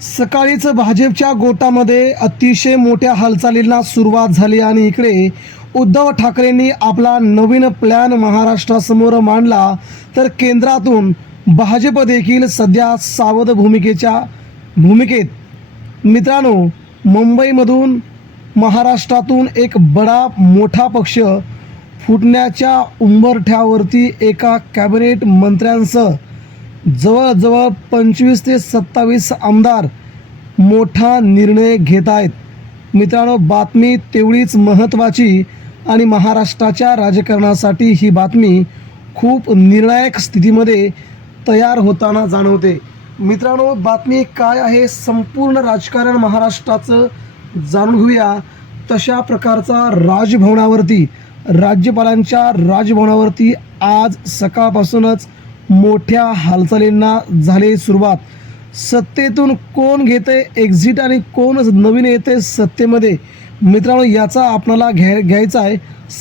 सकाळीच भाजपच्या गोटामध्ये अतिशय मोठ्या हालचालींना सुरुवात झाली आणि इकडे उद्धव ठाकरेंनी आपला नवीन प्लॅन महाराष्ट्रासमोर मांडला, तर केंद्रातून भाजप देखील सध्या सावध भूमिकेत. मित्रांनो, मुंबईमधून महाराष्ट्रातून एक मोठा पक्ष फुटण्याच्या उंबरठ्यावरती एका कॅबिनेट मंत्र्यांसह जवळजवळ 25 ते 27 आमदार मोठा निर्णय घेत आहेत. मित्रांनो, बातमी तेवढीच महत्त्वाची आणि महाराष्ट्राच्या राजकारणासाठी ही बातमी खूप निर्णायक स्थितीमध्ये तयार होताना जाणवते. मित्रांनो, बातमी काय आहे, संपूर्ण राजकारण महाराष्ट्राचं जाणून घेऊया. तशा प्रकारचा राज्यपालांच्या राजभवनावरती आज सकाळपासूनच मोठ्या हालचालींना झाली सुरुवात. सत्तेतून कोण घेते एक्झिट आणि कोण नवीन येते सत्तेमध्ये, मित्रांनो याचा आपल्याला घ्यायचा आहे,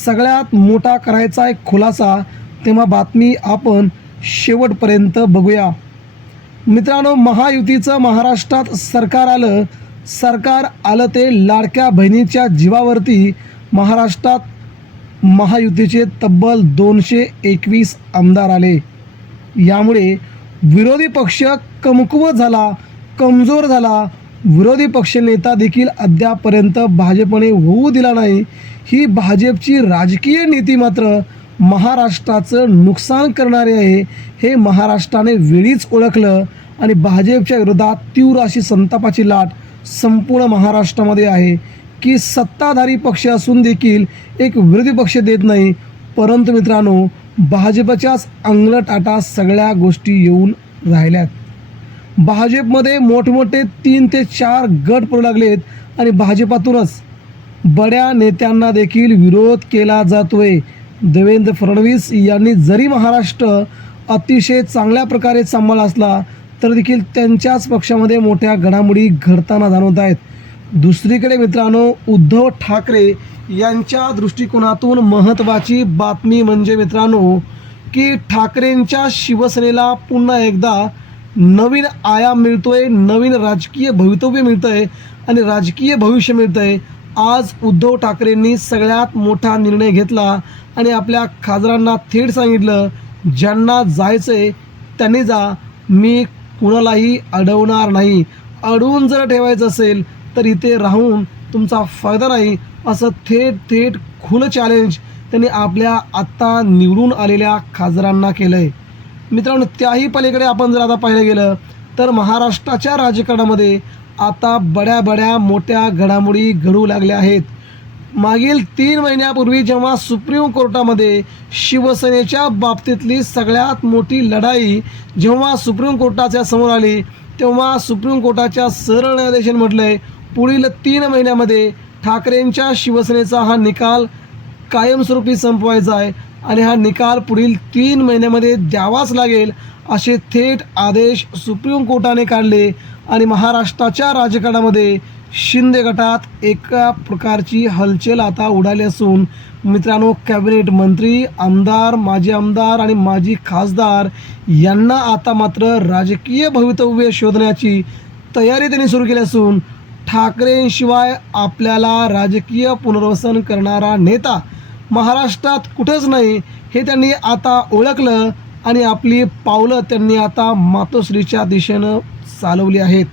सगळ्यात मोठा करायचा आहे खुलासा. तेव्हा बातमी आपण शेवटपर्यंत बघूया. मित्रांनो, महायुतीचं महाराष्ट्रात सरकार आलं ते लाडक्या बहिणीच्या जीवावरती. महाराष्ट्रात महायुतीचे तब्बल 221 आमदार आले. यामुळे विरोधी पक्ष कमजोर झाला. विरोधी पक्ष नेता देखील अद्यापर्यंत भाजपने होऊ दिला नाही. ही भाजपची राजकीय नीती मात्र महाराष्ट्राचं नुकसान करणारी आहे, हे महाराष्ट्राने वेळीच ओळखलं आणि भाजपच्या विरोधात तीव्र अशी संतापाची लाट संपूर्ण महाराष्ट्रामध्ये आहे की सत्ताधारी पक्ष असून देखील एक विरोधी पक्ष देत नाही. परंतु मित्रांनो, भाजपच्याच अंगलट आटा सगळ्या गोष्टी येऊन राहिल्यात. भाजपमध्ये मोठमोठे 3 ते 4 गट पडू लागलेत आणि भाजपातूनच बड्या नेत्यांना देखील विरोध केला जातोय. देवेंद्र फडणवीस यांनी जरी महाराष्ट्र अतिशय चांगल्या प्रकारे सांभाळला असला तर देखील त्यांच्याच पक्षामध्ये मोठ्या घडामोडी घडताना जाणवत आहेत. दुसरीकडे मित्रांनो, उद्धव ठाकरे यांच्या दृष्टिकोनातून महत्त्वाची बातमी म्हणजे मित्रांनो की ठाकरेंच्या शिवसेनेला पुन्हा एकदा नवीन आयाम मिळतोय, नवीन राजकीय भवितव्य मिळतंय आणि राजकीय भविष्य मिळतंय. आज उद्धव ठाकरेंनी सगळ्यात मोठा निर्णय घेतला आणि आपल्या खासदारांना थेट सांगितलं, ज्यांना जायचंय त्यांनी जा, मी कुणालाही अडवणार नाही. अडवून जर ठेवायचं असेल तर इथे राहून तुमचा फायदा नाही, असं थेट खुलं चॅलेंज त्यांनी आपल्या आत्ता निवडून आलेल्या खासदारांना केलं आहे. मित्रांनो, त्याही पलीकडे आपण जर आता पाहिलं गेलं तर महाराष्ट्राच्या राजकारणामध्ये आता बड्या मोठ्या घडामोडी घडू लागल्या आहेत. मागील 3 महिन्यापूर्वी जेव्हा सुप्रीम कोर्टामध्ये शिवसेनेच्या बाबतीतली सगळ्यात मोठी लढाई जेव्हा सुप्रीम कोर्टाच्या समोर आली, तेव्हा सुप्रीम कोर्टाच्या सरळ न्यायाधीशांनी म्हटलं आहे, पुढील 3 महिन्यामध्ये ठाकरेंच्या शिवसेनेचा हा निकाल कायमस्वरूपी संपवायचा आहे आणि हा निकाल पुढील 3 महिन्यामध्ये द्यावाच लागेल, असे थेट आदेश सुप्रीम कोर्टाने काढले. आणि महाराष्ट्राच्या राजकारणामध्ये शिंदे गटात एका प्रकारची हलचल आता उडाली असून मित्रांनो, कॅबिनेट मंत्री, आमदार, माजी आमदार आणि माजी खासदार यांना आता मात्र राजकीय भवितव्य शोधण्याची तयारी त्यांनी सुरू केली असून ठाकरेंशिवाय आपल्याला राजकीय पुनर्वसन करणारा नेता महाराष्ट्रात कुठंच नाही, हे त्यांनी आता ओळखलं आणि आपली पावलं त्यांनी आता मातोश्रीच्या दिशेनं चालवली आहेत.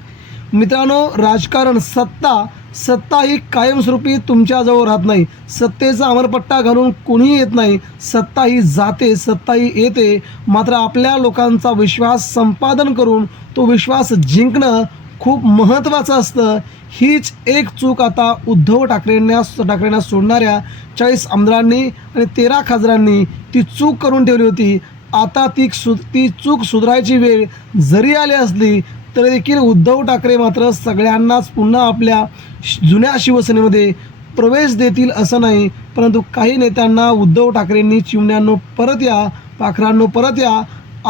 मित्रांनो, राजकारण सत्ता ही कायमस्वरूपी तुमच्याजवळ राहत नाही. सत्तेचा अमरपट्टा घालून कोणीही येत नाही. सत्ता ही जाते, सत्ता ही येते, मात्र आपल्या लोकांचा विश्वास संपादन करून तो विश्वास जिंकणं खूप महत्त्वाचं असतं. हीच एक चूक आता उद्धव ठाकरेंना सोडणाऱ्या 40 आमदारांनी आणि 13 खासदारांनी ती चूक करून ठेवली होती. आता ती चूक सुधारायची वेळ जरी आली असली तरी देखील उद्धव ठाकरे मात्र सगळ्यांनाच पुन्हा आपल्या जुन्या शिवसेनेमध्ये प्रवेश देतील असं नाही. परंतु काही नेत्यांना उद्धव ठाकरेंनी चिमण्यांनो परत या, पाखरांनो परत या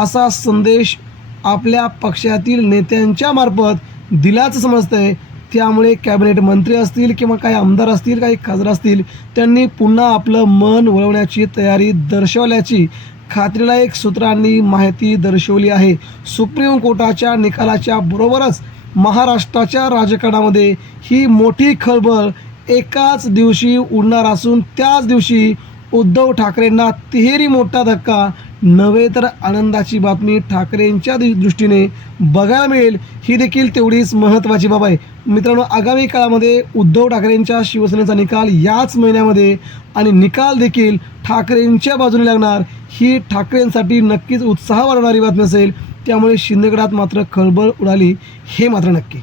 असा संदेश आपल्या पक्षातील नेत्यांच्या मार्फत दिल्याचं समजतंय. त्यामुळे कॅबिनेट मंत्री असतील किंवा काही आमदार असतील, काही खासदार असतील, त्यांनी पुन्हा आपलं मन वळवण्याची तयारी दर्शवल्याची खात्रीलायक सूत्रांनी माहिती दर्शवली आहे. सुप्रीम कोर्टाच्या निकालाच्या बरोबरच महाराष्ट्राच्या राजकारणामध्ये ही मोठी खळबळ एकाच दिवशी उडणार असून त्याच दिवशी उद्धव ठाकरेंना तिहेरी मोठा धक्का नव्हे तर आनंदाची बातमी ठाकरेंच्या दृष्टीने बघायला मिळेल, ही देखील तेवढीच महत्त्वाची बाब आहे. मित्रांनो, आगामी काळामध्ये उद्धव ठाकरेंच्या शिवसेनेचा निकाल याच महिन्यामध्ये आणि निकाल देखील ठाकरेंच्या बाजूने लागणार, ही ठाकरेंसाठी नक्कीच उत्साह वाढवणारी बातमी असेल. त्यामुळे शिंदेगडात मात्र खळबळ उडाली हे मात्र नक्की.